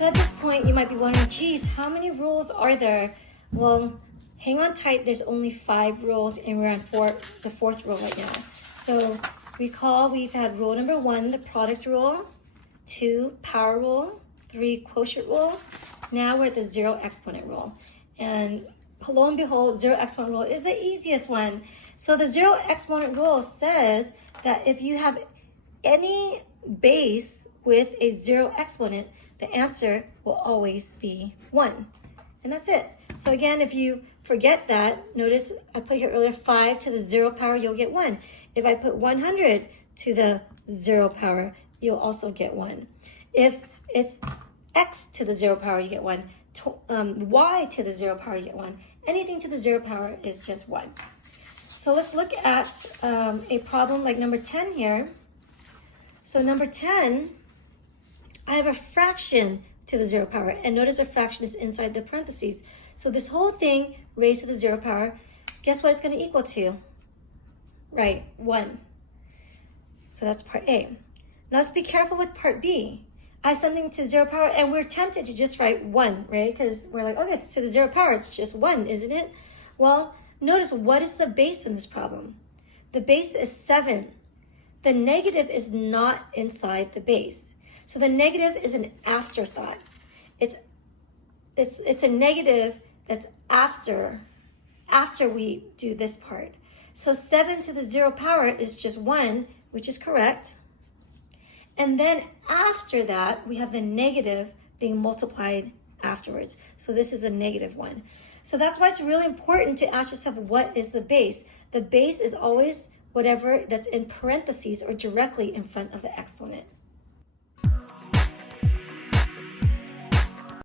So at this point, you might be wondering, geez, how many rules are there? Well, hang on tight, there's only 5 rules, and we're on the 4th rule right now. So recall we've had rule number 1, the product rule, 2, power rule, 3, quotient rule. Now we're at the 0 exponent rule. And lo and behold, 0 exponent rule is the easiest one. So the 0 exponent rule says that if you have any base with a 0 exponent, the answer will always be 1. And that's it. So again, if you forget that, notice I put here earlier 5 to the 0 power, you'll get 1. If I put 100 to the 0 power, you'll also get 1. If it's x to the 0 power, you get 1. Y to the 0 power, you get 1. Anything to the 0 power is just 1. So let's look at a problem like number 10 here. So number 10, I have a fraction to the 0 power, and notice a fraction is inside the parentheses. So this whole thing raised to the 0 power, guess what it's going to equal to? Right, 1. So that's part A. Now let's be careful with part B. I have something to 0 power, and we're tempted to just write 1, right? Because we're like, okay, it's to the 0 power, it's just 1, isn't it? Well, notice what is the base in this problem? The base is 7. The negative is not inside the base. So the negative is an afterthought. It's a negative that's after we do this part. So 7 to the 0 power is just 1, which is correct. And then after that, we have the negative being multiplied afterwards. So this is a negative 1. So that's why it's really important to ask yourself, what is the base? The base is always whatever that's in parentheses or directly in front of the exponent.